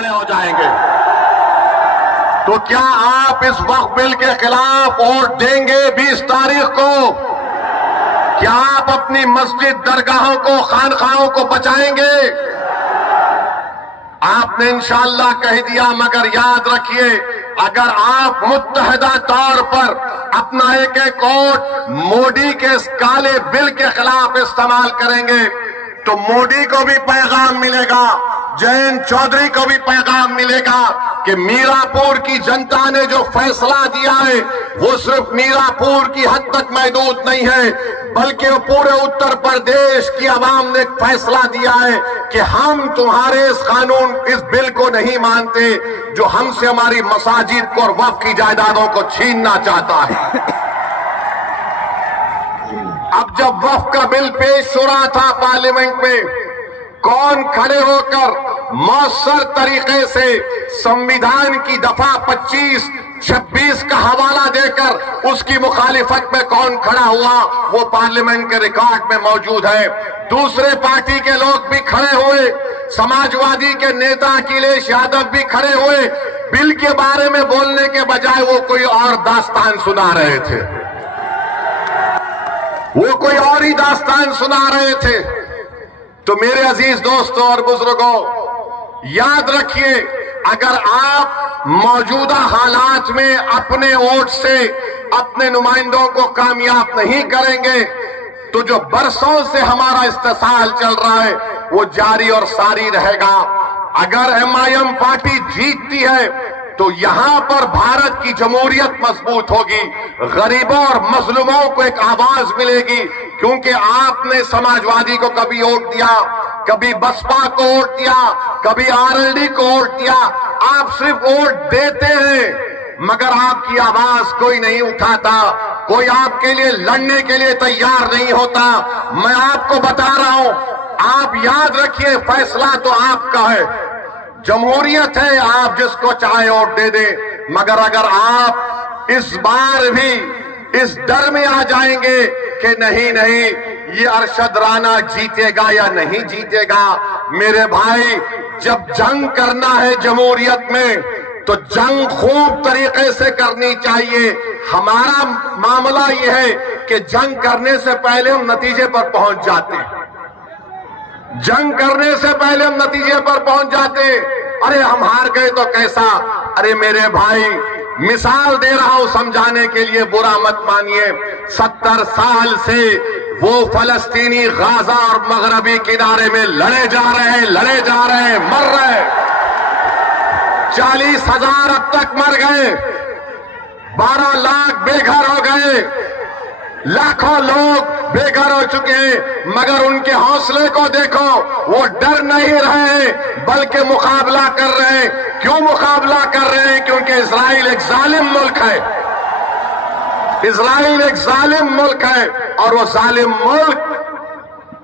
खड़े हो जाएंगे। तो क्या आप इस वक्फ बिल के खिलाफ वोट देंगे 20 तारीख को? क्या आप अपनी मस्जिद, दरगाहों को, खानखाहों को बचाएंगे? आपने इंशाअल्लाह कह दिया, मगर याद रखिए, अगर आप मुत्तहदा तौर पर अपना एक एक वोट मोदी के इस काले बिल के खिलाफ इस्तेमाल करेंगे तो मोदी को भी पैगाम मिलेगा, जयंत चौधरी को भी पैगाम मिलेगा कि मीरापुर की जनता ने जो फैसला दिया है वो सिर्फ मीरापुर की हद तक महदूद नहीं है, बल्कि पूरे उत्तर प्रदेश की आवाम ने एक फैसला दिया है कि हम तुम्हारे इस कानून, इस बिल को नहीं मानते जो हमसे हमारी मसाजिद को और वक्फ की जायदादों को छीनना चाहता है। अब जब वक्फ का बिल पेश हो रहा था पार्लियामेंट में, कौन खड़े होकर मौसर तरीके से संविधान की दफा 25, 26 का हवाला देकर उसकी मुखालिफत में कौन खड़ा हुआ, वो पार्लियामेंट के रिकॉर्ड में मौजूद है। दूसरे पार्टी के लोग भी खड़े हुए, समाजवादी के नेता अखिलेश यादव भी खड़े हुए, बिल के बारे में बोलने के बजाय वो कोई और दास्तान सुना रहे थे, वो कोई और ही दास्तान सुना रहे थे। तो मेरे अजीज दोस्तों और बुजुर्गों, याद रखिए, अगर आप मौजूदा हालात में अपने वोट से अपने नुमाइंदों को कामयाब नहीं करेंगे तो जो बरसों से हमारा इस्तेसाल चल रहा है वो जारी और सारी रहेगा। अगर एमआईएम पार्टी जीतती है तो यहां पर भारत की जमहूरियत मजबूत होगी, गरीबों और मजलूमों को एक आवाज मिलेगी, क्योंकि आपने समाजवादी को कभी वोट दिया, कभी बसपा को वोट दिया, कभी आरएलडी को वोट दिया। आप सिर्फ वोट देते हैं मगर आपकी आवाज कोई नहीं उठाता, कोई आपके लिए लड़ने के लिए तैयार नहीं होता। मैं आपको बता रहा हूं, आप याद रखिए, फैसला तो आपका है, जमहूरियत है, आप जिसको चाहे वोट दे दे। मगर अगर आप इस बार भी इस डर में आ जाएंगे कि नहीं नहीं ये अरशद राना जीतेगा या नहीं जीतेगा, मेरे भाई, जब जंग करना है जमहूरियत में तो जंग खूब तरीके से करनी चाहिए। हमारा मामला यह है कि जंग करने से पहले हम नतीजे पर पहुंच जाते हैं, जंग करने से पहले हम नतीजे पर पहुंच जाते। अरे हम हार गए तो कैसा? अरे मेरे भाई, मिसाल दे रहा हूं समझाने के लिए, बुरा मत मानिए। 70 साल से वो फलस्तीनी गाजा और मगरबी किनारे में लड़े जा रहे हैं, लड़े जा रहे हैं, मर रहे हैं। 40,000 अब तक मर गए, 12 लाख बेघर हो गए, लाखों लोग बेघर हो चुके हैं। मगर उनके हौसले को देखो, वो डर नहीं रहे बल्कि मुकाबला कर रहे हैं। क्यों मुकाबला कर रहे हैं? क्योंकि इजराइल एक जालिम मुल्क है, इजराइल एक जालिम मुल्क है और वो जालिम मुल्क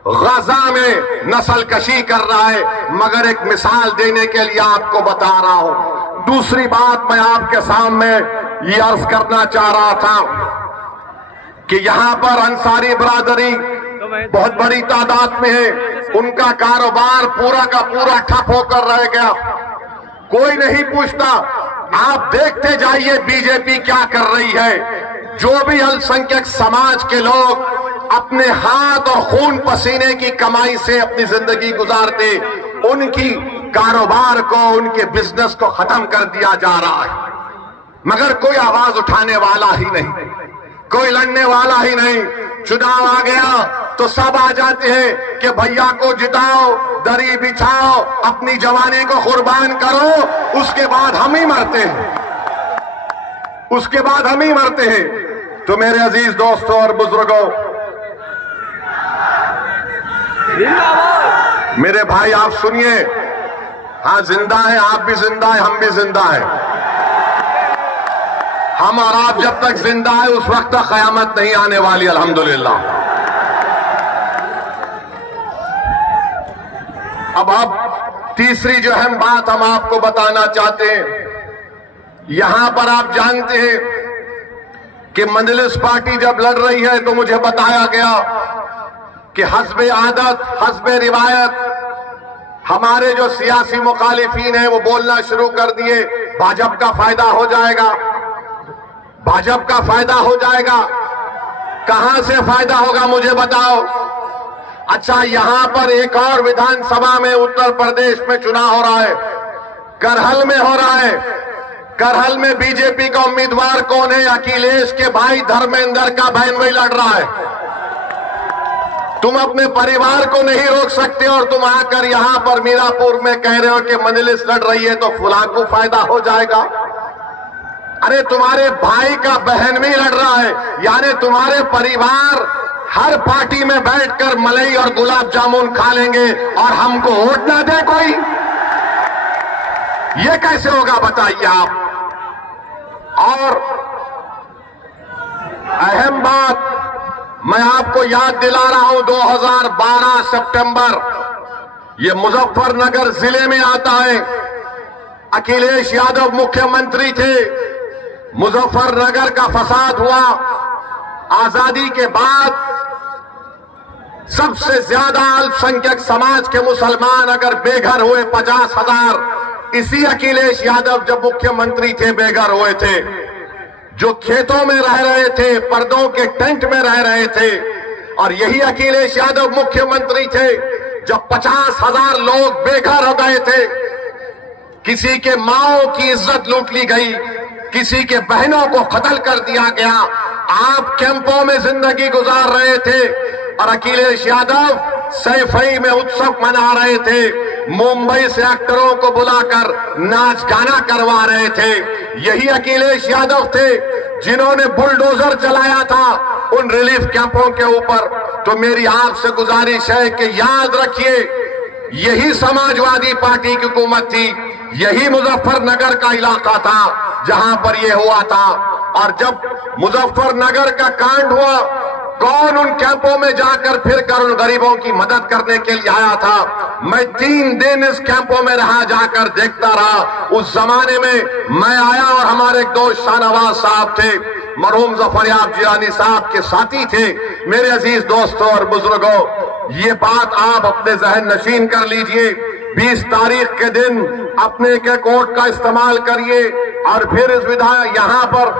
गजा में नस्ल कशी कर रहा है। मगर एक मिसाल देने के लिए आपको बता रहा हूं। दूसरी बात मैं आपके सामने ये अर्ज करना चाह रहा था कि यहां पर अंसारी बरादरी बहुत बड़ी तादाद में है, उनका कारोबार पूरा का पूरा ठप होकर रह गया, कोई नहीं पूछता। आप देखते जाइए बीजेपी क्या कर रही है। जो भी अल्पसंख्यक समाज के लोग अपने हाथ और खून पसीने की कमाई से अपनी जिंदगी गुजारते, उनकी कारोबार को, उनके बिजनेस को खत्म कर दिया जा रहा है। मगर कोई आवाज उठाने वाला ही नहीं, कोई लड़ने वाला ही नहीं। चुनाव आ गया तो सब आ जाते हैं कि भैया को जिताओ, दरी बिछाओ, अपनी जवानी को कुर्बान करो, उसके बाद हम ही मरते हैं, उसके बाद हम ही मरते हैं। तो मेरे अजीज दोस्तों और बुजुर्गों, मेरे भाई आप सुनिए, हाँ जिंदा है, आप भी जिंदा है, हम भी जिंदा है। हम और आप जब तक जिंदा है उस वक्त तक कयामत नहीं आने वाली, अल्हम्दुलिल्लाह। अब तीसरी जो अहम बात हम आपको बताना चाहते हैं, यहां पर आप जानते हैं कि मजलिस पार्टी जब लड़ रही है तो मुझे बताया गया कि हस्बे आदत, हस्बे रिवायत हमारे जो सियासी मुखालिफिन हैं वो बोलना शुरू कर दिए भाजपा का फायदा हो जाएगा, भाजपा का फायदा हो जाएगा। कहां से फायदा होगा मुझे बताओ। अच्छा, यहां पर एक और विधानसभा में उत्तर प्रदेश में चुनाव हो रहा है, करहल में हो रहा है। करहल में बीजेपी का उम्मीदवार कौन है? अखिलेश के भाई धर्मेंद्र का बहन वही लड़ रहा है। तुम अपने परिवार को नहीं रोक सकते और तुम आकर यहां पर मीरापुर में कह रहे हो कि मजलिस लड़ रही है तो फुलां को फायदा हो जाएगा। अरे तुम्हारे भाई का बहन भी लड़ रहा है, यानी तुम्हारे परिवार हर पार्टी में बैठकर मलाई और गुलाब जामुन खा लेंगे और हमको वोट ना दे कोई। ये कैसे होगा बताइए आप। और अहम बात मैं आपको याद दिला रहा हूं, 2012 सितंबर, ये मुजफ्फरनगर जिले में आता है। अखिलेश यादव मुख्यमंत्री थे, मुजफ्फरनगर का फसाद हुआ। आजादी के बाद सबसे ज्यादा अल्पसंख्यक समाज के मुसलमान अगर बेघर हुए 50,000, इसी अखिलेश यादव जब मुख्यमंत्री थे बेघर हुए थे। जो खेतों में रह रहे थे, पर्दों के टेंट में रह रहे थे, और यही अखिलेश यादव मुख्यमंत्री थे जब 50,000 लोग बेघर हो गए थे। किसी के माओ की इज्जत लूट ली गई, किसी के बहनों को कत्ल कर दिया गया। आप कैंपों में जिंदगी गुजार रहे थे और अखिलेश यादव सैफई में उत्सव मना रहे थे, मुंबई से एक्टरों को बुलाकर नाच गाना करवा रहे थे। यही अखिलेश यादव थे जिन्होंने बुलडोजर चलाया था उन रिलीफ कैंपों के ऊपर। तो मेरी आपसे गुजारिश है कि याद रखिए, यही समाजवादी पार्टी की हुकूमत थी, यही मुजफ्फरनगर का इलाका था जहां पर यह हुआ था। और जब मुजफ्फरनगर का कांड हुआ, कौन उन कैंपों में जाकर फिर कर उन गरीबों की मदद करने के लिए आया था? मैं 3 दिन इस कैंपों में रहा, जाकर देखता रहा। उस जमाने में मैं आया और हमारे एक दोस्त शाहनवाज साहब थे, मरहूम जफरयाब जिलानी साहब के साथी थे। मेरे अजीज दोस्तों और बुजुर्गों, ये बात आप अपने जहन नशीन कर लीजिए। 20 तारीख के दिन अपने एक वोट का इस्तेमाल करिए और फिर इस विधान यहां पर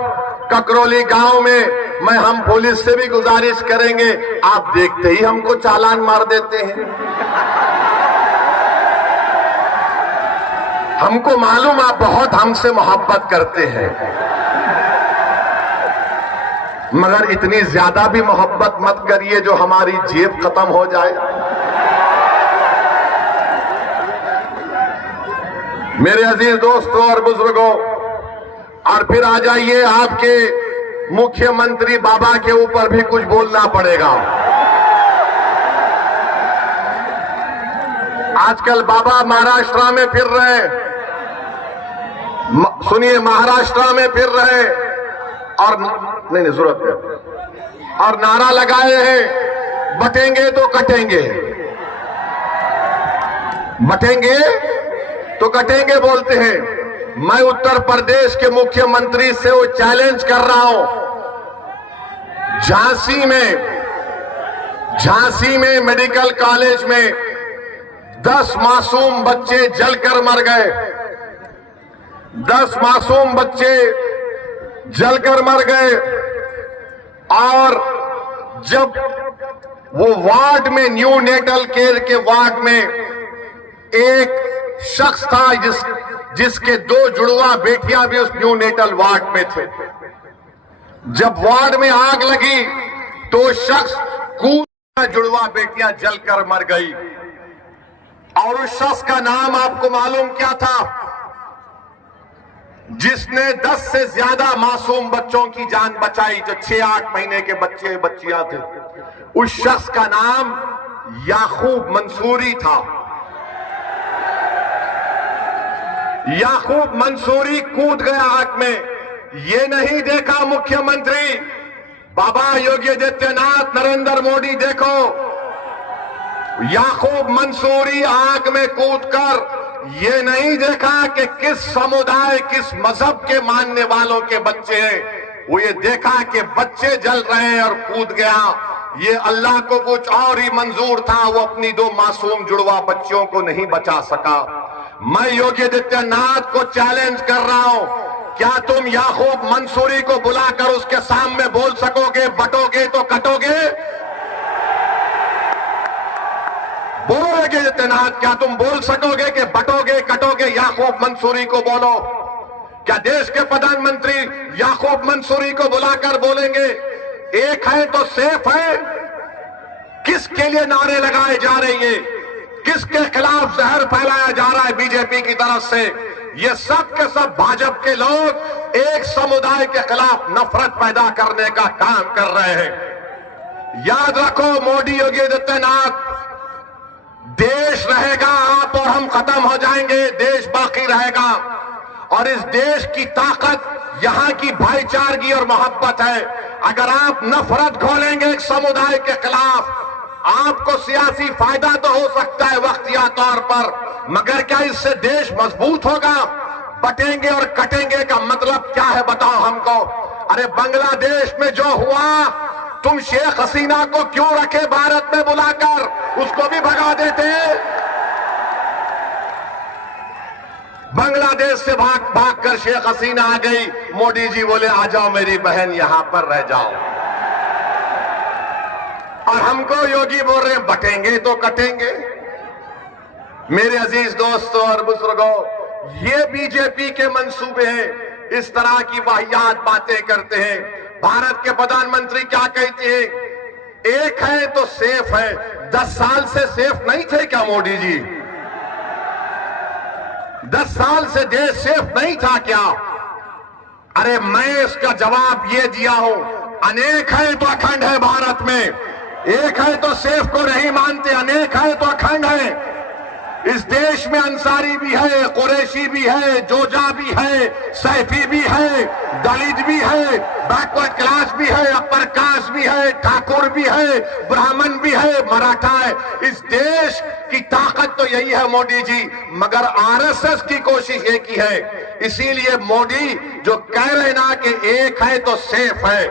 ककरौली गांव में मैं हम पुलिस से भी गुजारिश करेंगे, आप देखते ही हमको चालान मार देते हैं। हमको मालूम आप बहुत हमसे मोहब्बत करते हैं, मगर इतनी ज्यादा भी मोहब्बत मत करिए जो हमारी जेब खत्म हो जाए। मेरे अजीज दोस्तों और बुजुर्गों, और फिर आ जाइए, आपके मुख्यमंत्री बाबा के ऊपर भी कुछ बोलना पड़ेगा। आजकल बाबा महाराष्ट्र में फिर रहे, सुनिए, महाराष्ट्र में फिर रहे और नहीं जरूरत है, और नारा लगाए हैं, बटेंगे तो कटेंगे, बटेंगे तो कटेंगे बोलते हैं। मैं उत्तर प्रदेश के मुख्यमंत्री से वो चैलेंज कर रहा हूं, झांसी में मेडिकल कॉलेज में 10 मासूम बच्चे जलकर मर गए। 10 मासूम बच्चे जलकर मर गए। और जब वो वार्ड में, न्यू नेटल केयर के वार्ड में एक शख्स था जिसके 2 जुड़वा बेटियां भी उस न्यू नेटल वार्ड में थे। जब वार्ड में आग लगी तो शख्स कूद, जुड़वा बेटियां जलकर मर गई। और उस शख्स का नाम आपको मालूम क्या था? जिसने 10 से ज्यादा मासूम बच्चों की जान बचाई, जो 6-8 महीने के बच्चे बच्चियां थे। उस शख्स का नाम याकूब मंसूरी था। याकूब मंसूरी कूद गया आग में। ये नहीं देखा मुख्यमंत्री बाबा योगी आदित्यनाथ, नरेंद्र मोदी, देखो याकूब मंसूरी आग में कूदकर ये नहीं देखा कि किस समुदाय, किस मजहब के मानने वालों के बच्चे हैं। वो ये देखा कि बच्चे जल रहे हैं और कूद गया। ये अल्लाह को कुछ और ही मंजूर था, वो अपनी 2 मासूम जुड़वा बच्चियों को नहीं बचा सका। मैं योगी आदित्यनाथ को चैलेंज कर रहा हूं, क्या तुम याकूब मंसूरी को बुलाकर उसके सामने बोल सकोगे बटोगे तो कटोगे? बोलो योगी आदित्यनाथ, क्या तुम बोल सकोगे कि बटोगे कटोगे? याकूब मंसूरी को बोलो। क्या देश के प्रधानमंत्री याकूब मंसूरी को बुलाकर बोलेंगे एक है तो सेफ है? किसके लिए नारे लगाए जा रहे हैं? किसके खिलाफ जहर फैलाया जा रहा है बीजेपी की तरफ से? ये सब के सब भाजपा के लोग एक समुदाय के खिलाफ नफरत पैदा करने का काम कर रहे हैं। याद रखो मोदी योगी आदित्यनाथ, देश रहेगा, आप और हम खत्म हो जाएंगे, देश बाकी रहेगा। और इस देश की ताकत यहां की भाईचारगी और मोहब्बत है। अगर आप नफरत घोलेंगे एक समुदाय के खिलाफ, आपको सियासी फायदा तो हो सकता है वक्तिया तौर पर, मगर क्या इससे देश मजबूत होगा? बटेंगे और कटेंगे का मतलब क्या है बताओ हमको? अरे बांग्लादेश में जो हुआ, तुम शेख हसीना को क्यों रखे भारत में बुलाकर? उसको भी भगा देते। बांग्लादेश से भाग कर शेख हसीना आ गई, मोदी जी बोले आ जाओ मेरी बहन यहां पर रह जाओ। और हमको योगी बोल रहे हैं बटेंगे तो कटेंगे। मेरे अजीज दोस्तों और बुजुर्गों, ये बीजेपी के मंसूबे हैं, इस तरह की वाहियात बातें करते हैं। भारत के प्रधानमंत्री क्या कहते हैं? एक है तो सेफ है। 10 साल से सेफ नहीं थे क्या मोदी जी? 10 साल से देश सेफ नहीं था क्या? अरे मैं इसका जवाब ये दिया हूं, अनेक है तो अखंड है भारत में। एक है तो सेफ को नहीं मानते, अनेक है तो अखंड है। इस देश में अंसारी भी है, कुरैशी भी है, जोजा भी है, सैफी भी है, दलित भी है, बैकवर्ड क्लास भी है, अपर कास्ट भी है, ठाकुर भी है, ब्राह्मण भी है, मराठा है। इस देश की ताकत तो यही है मोदी जी, मगर आरएसएस की कोशिश एक ही है। इसीलिए मोदी जो कह रहे ना कि एक है तो सेफ है,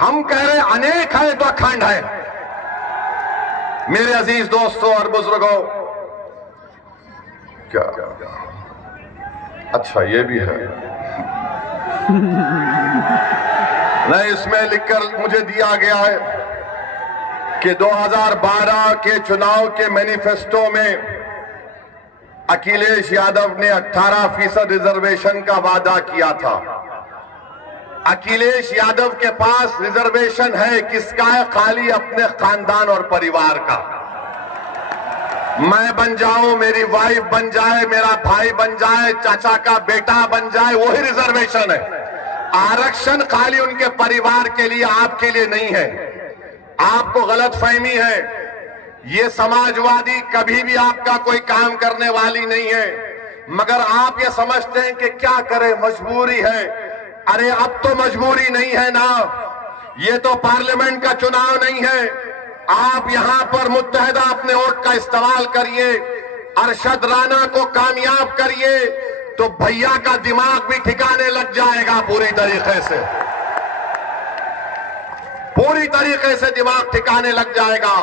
हम कह रहे अनेक है तो अखंड है। मेरे अजीज दोस्तों और बुजुर्गों, क्या अच्छा ये भी है नहीं, इसमें लिखकर मुझे दिया गया है कि 2012 के चुनाव के मैनिफेस्टो में अखिलेश यादव ने 18% रिजर्वेशन का वादा किया था। अखिलेश यादव के पास रिजर्वेशन है किसका है? खाली अपने खानदान और परिवार का। मैं बन जाऊं, मेरी वाइफ बन जाए, मेरा भाई बन जाए, चाचा का बेटा बन जाए, वही रिजर्वेशन है। आरक्षण खाली उनके परिवार के लिए, आपके लिए नहीं है। आपको गलतफहमी है, ये समाजवादी कभी भी आपका कोई काम करने वाली नहीं है, मगर आप ये समझते हैं कि क्या करें, मजबूरी है। अरे अब तो मजबूरी नहीं है ना, ये तो पार्लियामेंट का चुनाव नहीं है। आप यहां पर मुत्तहदा अपने वोट का इस्तेमाल करिए, अरशद राणा को कामयाब करिए, तो भैया का दिमाग भी ठिकाने लग जाएगा पूरी तरीके से, पूरी तरीके से दिमाग ठिकाने लग जाएगा।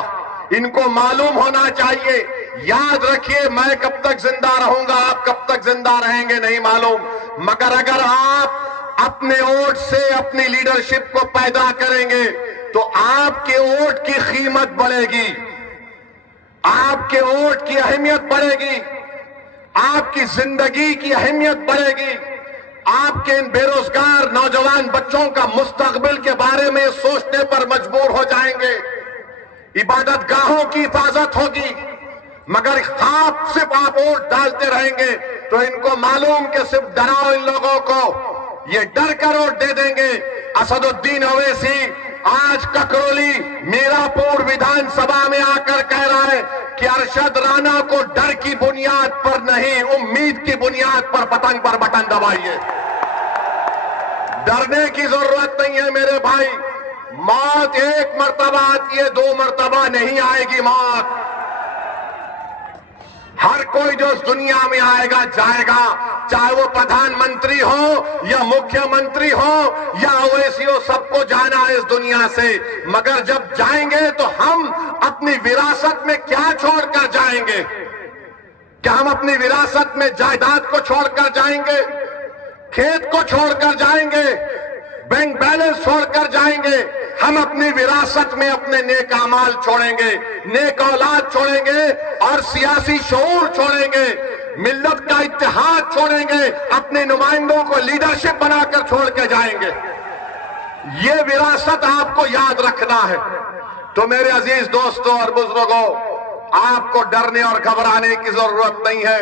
इनको मालूम होना चाहिए। याद रखिए, मैं कब तक जिंदा रहूंगा, आप कब तक जिंदा रहेंगे नहीं मालूम, मगर अगर आप अपने वोट से अपनी लीडरशिप को पैदा करेंगे तो आपके वोट की कीमत बढ़ेगी, आपके वोट की अहमियत बढ़ेगी, आपकी जिंदगी की अहमियत बढ़ेगी। आपके इन बेरोजगार नौजवान बच्चों का मुस्तकबिल के बारे में सोचने पर मजबूर हो जाएंगे। इबादत गाहों की हिफाजत होगी, मगर सिर्फ आप वोट डालते रहेंगे तो इनको मालूम कि सिर्फ डराओ इन लोगों को, ये डर कर वोट दे देंगे। असदुद्दीन ओवैसी आज ककरोली मीरापुर विधानसभा में आकर कह रहा है कि अरशद राणा को डर की बुनियाद पर नहीं, उम्मीद की बुनियाद पर पतंग पर बटन दबाइए। डरने की जरूरत नहीं है मेरे भाई। मौत एक मर्तबा आती है, 2 मर्तबा नहीं आएगी मौत। हर कोई जो इस दुनिया में आएगा जाएगा, चाहे वो प्रधानमंत्री हो या मुख्यमंत्री हो या ओवैसी हो, सबको जाना है इस दुनिया से। मगर जब जाएंगे तो हम अपनी विरासत में क्या छोड़कर जाएंगे? क्या हम अपनी विरासत में जायदाद को छोड़कर जाएंगे, खेत को छोड़कर जाएंगे, बैंक बैलेंस छोड़कर जाएंगे? हम अपनी विरासत में अपने नेक अमाल छोड़ेंगे, नेक औलाद छोड़ेंगे और सियासी शऊर छोड़ेंगे, मिल्लत का इत्तेहाद छोड़ेंगे, अपने नुमाइंदों को लीडरशिप बनाकर छोड़ के जाएंगे। ये विरासत आपको याद रखना है। तो मेरे अजीज दोस्तों और बुजुर्गों, आपको डरने और घबराने की जरूरत नहीं है।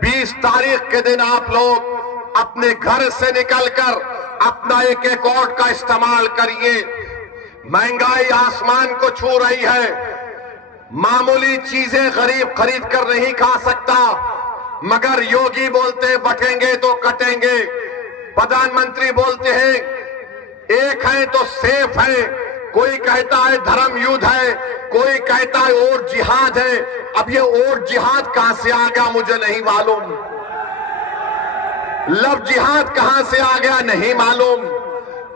20 तारीख के दिन आप लोग अपने घर से निकलकर अपना एक वोट का इस्तेमाल करिए। महंगाई आसमान को छू रही है, मामूली चीजें गरीब खरीद कर नहीं खा सकता, मगर योगी बोलते बटेंगे तो कटेंगे, प्रधानमंत्री बोलते हैं एक है तो सेफ है, कोई कहता है धर्म युद्ध है, कोई कहता है और जिहाद है। अब ये और जिहाद कहां से आ गया मुझे नहीं मालूम, लव जिहाद कहां से आ गया नहीं मालूम।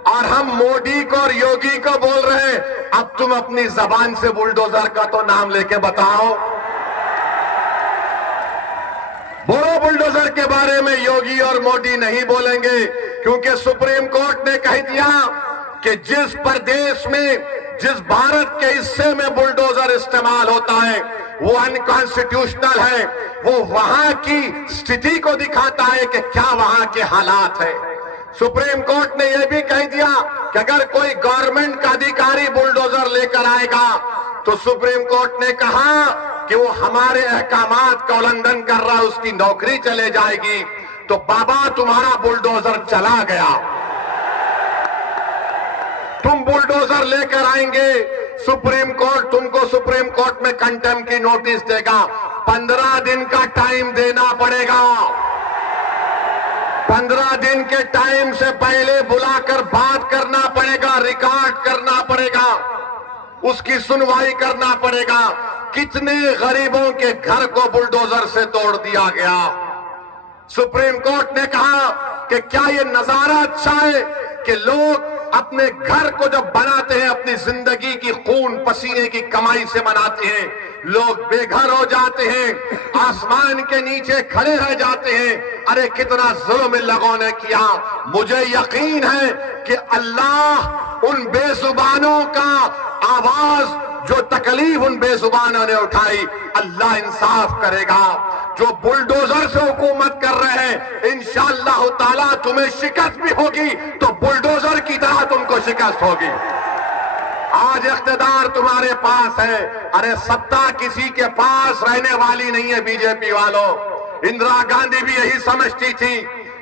और हम मोदी को और योगी को बोल रहे हैं, अब तुम अपनी जबान से बुलडोजर का तो नाम लेके बताओ, बोलो बुलडोजर के बारे में योगी और मोदी नहीं बोलेंगे, क्योंकि सुप्रीम कोर्ट ने कह दिया कि जिस प्रदेश में, जिस भारत के हिस्से में बुलडोजर इस्तेमाल होता है वो अनकॉन्स्टिट्यूशनल है। वो वहां की स्थिति को दिखाता है कि क्या वहां के हालात है। सुप्रीम कोर्ट ने यह भी कह दिया कि अगर कोई गवर्नमेंट का अधिकारी बुलडोजर लेकर आएगा तो सुप्रीम कोर्ट ने कहा कि वो हमारे अहकामात का उल्लंघन कर रहा है, उसकी नौकरी चले जाएगी। तो बाबा तुम्हारा बुलडोजर चला गया, तुम बुलडोजर लेकर आएंगे, सुप्रीम कोर्ट तुमको सुप्रीम कोर्ट में कंटेम्प्ट की नोटिस देगा। 15 दिन का टाइम देना पड़ेगा, 15 दिन के टाइम से पहले बुलाकर बात करना पड़ेगा, रिकॉर्ड करना पड़ेगा, उसकी सुनवाई करना पड़ेगा। कितने गरीबों के घर को बुलडोजर से तोड़ दिया गया। सुप्रीम कोर्ट ने कहा कि क्या ये नजारा अच्छा है कि लोग अपने घर को जब बनाते हैं, अपनी जिंदगी की खून पसीने की कमाई से बनाते हैं, लोग बेघर हो जाते हैं, आसमान के नीचे खड़े रह जाते हैं। अरे कितना जुल्म इन लोगों ने किया। मुझे यकीन है कि अल्लाह उन बेजुबानों का आवाज, जो तकलीफ उन बेजुबानों ने उठाई, अल्लाह इंसाफ करेगा। जो बुलडोजर से हुकूमत कर रहे हैं, इंशाअल्लाह ताला तुम्हें शिकस्त भी होगी तो बुलडोजर की तरह तुमको शिकस्त होगी। आज इख्तिदार तुम्हारे पास है, अरे सत्ता किसी के पास रहने वाली नहीं है। बीजेपी वालों, इंदिरा गांधी भी यही समझती थी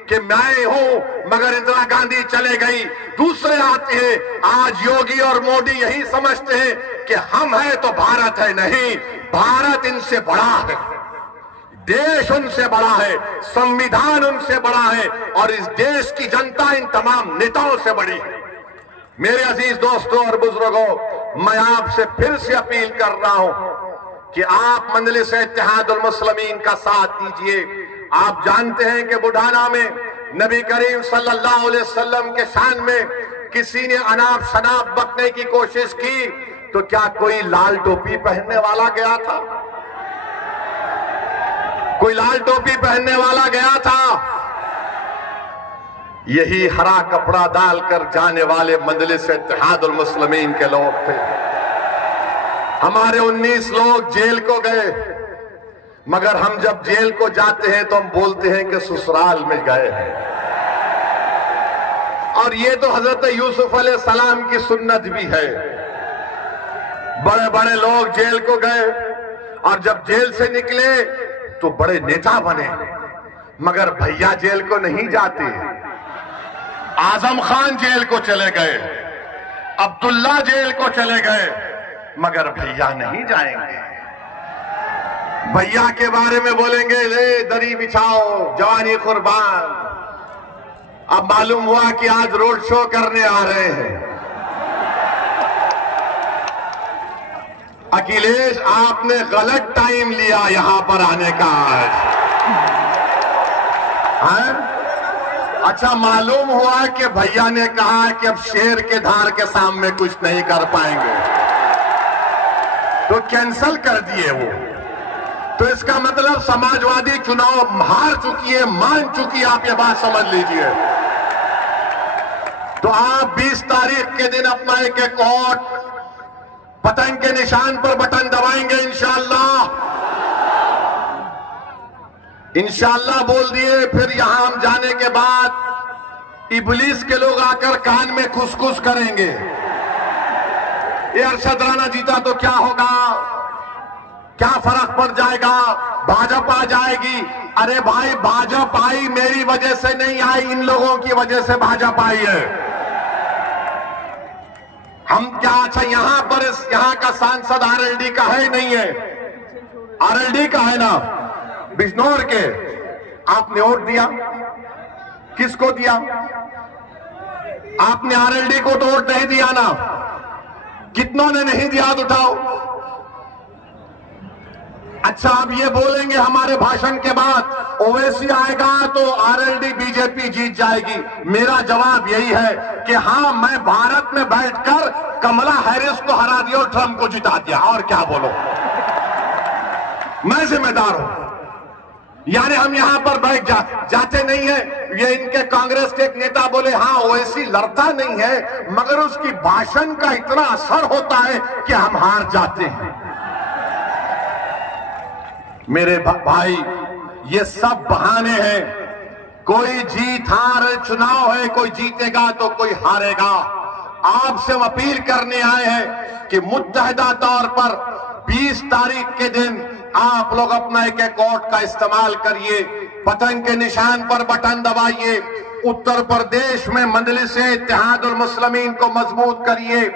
कि मैं हूं, मगर इंदिरा गांधी चले गई, दूसरे आते हैं। आज योगी और मोदी यही समझते हैं कि हम हैं तो भारत है। नहीं, भारत इनसे बड़ा है, देश उनसे बड़ा है, संविधान उनसे बड़ा है और इस देश की जनता इन तमाम नेताओं से बड़ी है। मेरे अजीज दोस्तों और बुजुर्गों, मैं आपसे फिर से अपील कर रहा हूं कि आप मजलिस इत्तेहादुल मुस्लिमीन का साथ दीजिए। आप जानते हैं कि बुढ़ाना में नबी करीम सल्लल्लाहु अलैहि वसल्लम के शान में किसी ने अनाप शनाप बकने की कोशिश की तो क्या कोई लाल टोपी पहनने वाला गया था? कोई लाल टोपी पहनने वाला गया था? यही हरा कपड़ा डालकर जाने वाले मजलिस इत्तेहादुल मुस्लिमीन के लोग थे। हमारे 19 लोग जेल को गए, मगर हम जब जेल को जाते हैं तो हम बोलते हैं कि ससुराल में गए हैं। और ये तो हजरत यूसुफ अलैहिस्सलाम की सुन्नत भी है। बड़े बड़े लोग जेल को गए और जब जेल से निकले तो बड़े नेता बने, मगर भैया जेल को नहीं जाते। आजम खान जेल को चले गए, अब्दुल्ला जेल को चले गए, मगर भैया नहीं जाएंगे। भैया के बारे में बोलेंगे ले दरी बिछाओ जवानी कुर्बान। अब मालूम हुआ कि आज रोड शो करने आ रहे हैं। अखिलेश, आपने गलत टाइम लिया यहां पर आने का आज। अच्छा, मालूम हुआ कि भैया ने कहा कि अब शेर के धार के सामने कुछ नहीं कर पाएंगे, तो कैंसल कर दिए वो। तो इसका मतलब समाजवादी चुनाव हार चुकी है, मान चुकी है, आप ये बात समझ लीजिए। तो आप 20 तारीख के दिन अपना एक एक वोट पतंग के निशान पर बटन दबाएंगे इंशाअल्लाह। इंशाअल्लाह बोल दिए। फिर यहां हम जाने के बाद इबलीस के लोग आकर कान में खुसखुस करेंगे, ये अरशद राणा जीता तो क्या होगा, क्या फर्क पड़ जाएगा, भाजपा जाएगी। अरे भाई, भाजपा आई मेरी वजह से नहीं आई, इन लोगों की वजह से भाजपा आई है। हम क्या, अच्छा यहां पर यहां का सांसद आरएलडी का है नहीं है? आरएलडी का है ना, बिजनौर के। आपने वोट दिया, किसको दिया? आपने आरएलडी को तो वोट नहीं दिया ना। कितनों ने नहीं दिया, हाथ उठाओ। अच्छा, आप ये बोलेंगे हमारे भाषण के बाद ओवैसी आएगा तो आरएलडी बीजेपी जीत जाएगी। मेरा जवाब यही है कि हां, मैं भारत में बैठकर कमला हैरिस को हरा दिया और ट्रंप को जिता दिया, और क्या बोलो, मैं जिम्मेदार हूं। यानी हम यहां पर बैठ जाते नहीं है। ये इनके कांग्रेस के एक नेता बोले हां, ओवैसी लड़ता नहीं है, मगर उसकी भाषण का इतना असर होता है कि हम हार जाते हैं। मेरे भाई, ये सब बहाने हैं। कोई जीत हार चुनाव है, कोई जीतेगा तो कोई हारेगा। आपसे हम अपील करने आए हैं कि मुत्तहिदा तौर पर 20 तारीख के दिन आप लोग अपना एक एक वोट का इस्तेमाल करिए, पतंग के निशान पर बटन दबाइए, उत्तर प्रदेश में मजलिस-ए इत्तेहादुल मुस्लिमीन को मजबूत करिए।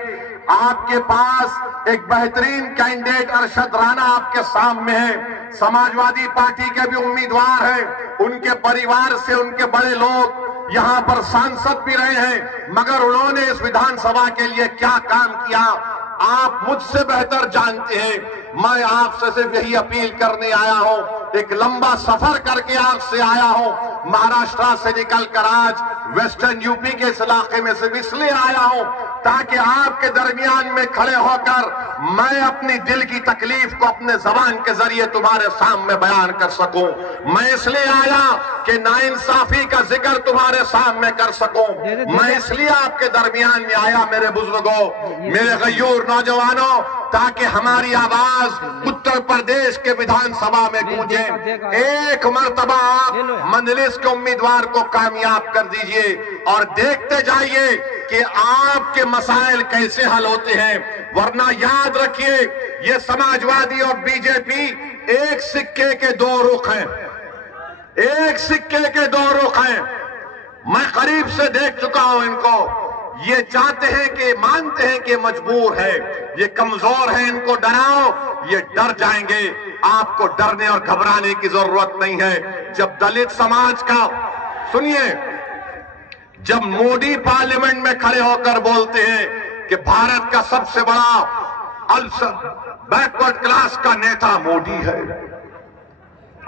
आपके पास एक बेहतरीन कैंडिडेट अरशद राणा आपके सामने है। समाजवादी पार्टी के भी उम्मीदवार हैं, उनके परिवार से उनके बड़े लोग यहां पर सांसद भी रहे हैं, मगर उन्होंने इस विधानसभा के लिए क्या काम किया आप मुझसे बेहतर जानते हैं। मैं आपसे सिर्फ यही अपील करने आया हूं, एक लंबा सफर करके आपसे आया हूं। महाराष्ट्र से निकलकर आज वेस्टर्न यूपी के इस इलाके में सिर्फ इसलिए आया हूं ताकि आपके दरमियान में खड़े होकर मैं अपनी दिल की तकलीफ को अपने जबान के जरिए तुम्हारे सामने बयान कर सकूं। मैं इसलिए आया कि नाइंसाफी का जिक्र तुम्हारे सामने कर सकूं। मैं इसलिए आपके दरमियान में आया मेरे बुजुर्गों, मेरे गयूर नौजवानों, ताकि हमारी आवाज उत्तर प्रदेश के विधानसभा में गूंजे। एक मर्तबा आप मजलिस के उम्मीदवार को कामयाब कर दीजिए और देखते जाइए कि आपके मसाइल कैसे हल होते हैं। वरना याद रखिए, ये समाजवादी और बीजेपी एक सिक्के के दो रुख हैं, एक सिक्के के दो रुख हैं। मैं करीब से देख चुका हूं इनको। ये चाहते हैं कि, मानते हैं कि मजबूर है, ये कमजोर है, इनको डराओ, ये डर जाएंगे। आपको डरने और घबराने की जरूरत नहीं है। जब दलित समाज का, सुनिए, जब मोदी पार्लियामेंट में खड़े होकर बोलते हैं कि भारत का सबसे बड़ा बैकवर्ड क्लास का नेता मोदी है,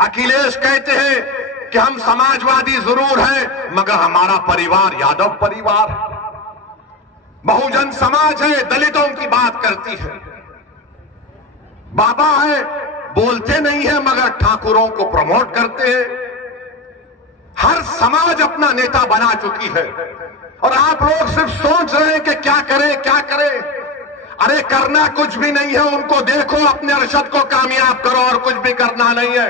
अखिलेश कहते हैं कि हम समाजवादी जरूर हैं मगर हमारा परिवार यादव परिवार है, बहुजन समाज है, दलितों की बात करती है, बाबा है, बोलते नहीं है मगर ठाकुरों को प्रमोट करते हैं। हर समाज अपना नेता बना चुकी है और आप लोग सिर्फ सोच रहे हैं कि क्या करें क्या करें। अरे करना कुछ भी नहीं है, उनको देखो, अपने अरशद को कामयाब करो और कुछ भी करना नहीं है।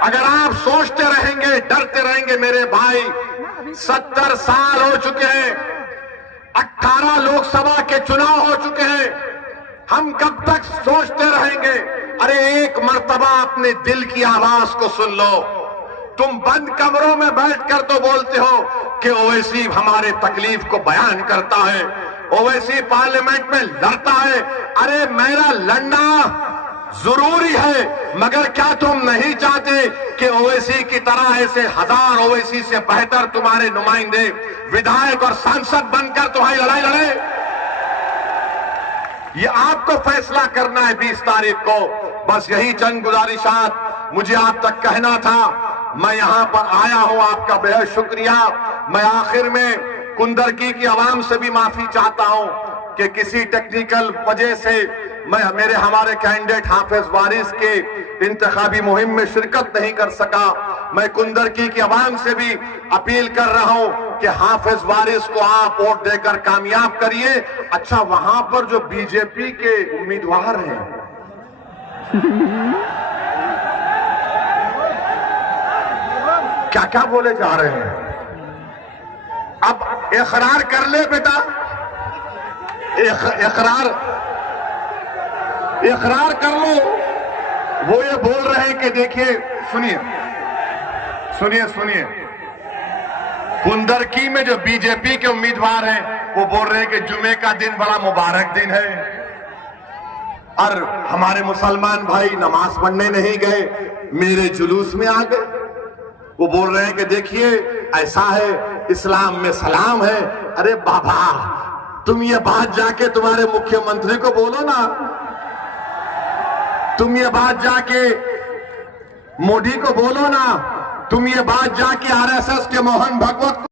अगर आप सोचते रहेंगे, डरते रहेंगे, मेरे भाई 70 साल हो चुके हैं, 18 लोकसभा के चुनाव हो चुके हैं, हम कब तक सोचते रहेंगे? अरे एक मर्तबा अपने दिल की आवाज को सुन लो। तुम बंद कमरों में बैठकर तो बोलते हो कि ओवैसी हमारे तकलीफ को बयान करता है, ओवैसी पार्लियामेंट में लड़ता है। अरे मेरा लड़ना जरूरी है, मगर क्या तुम नहीं चाहते कि ओवैसी की तरह ऐसे हजार ओवैसी से बेहतर तुम्हारे नुमाइंदे विधायक और सांसद बनकर तुम्हारी लड़ाई लड़े? ये आपको फैसला करना है 20 तारीख को। बस यही चंद गुजारिशात मुझे आप तक कहना था। मैं यहां पर आया हूं, आपका बेहद शुक्रिया। मैं आखिर में कुंदरकी की आवाम से भी माफी चाहता हूं कि किसी टेक्निकल वजह से हमारे कैंडिडेट हाफिज वारिस के इंतखाबी मुहिम में शिरकत नहीं कर सका। मैं कुंदरकी की आवाम से भी अपील कर रहा हूं कि हाफिज वारिस को आप वोट देकर कामयाब करिए। अच्छा, वहां पर जो बीजेपी के उम्मीदवार हैं, क्या क्या बोले जा रहे हैं। अब इकरार कर ले बेटा, इकरार कर लो। वो ये बोल रहे हैं कि देखिए, सुनिए सुनिए सुनिए, कुंदरकी में जो बीजेपी के उम्मीदवार हैं वो बोल रहे हैं कि जुमे का दिन बड़ा मुबारक दिन है, और हमारे मुसलमान भाई नमाज पढ़ने नहीं गए, मेरे जुलूस में आ गए। वो बोल रहे हैं कि देखिए ऐसा है, इस्लाम में सलाम है। अरे बाबा, तुम ये बात जाके तुम्हारे मुख्यमंत्री को बोलो ना, तुम ये बात जाके मोदी को बोलो ना, तुम ये बात जाके आरएसएस के मोहन भागवत को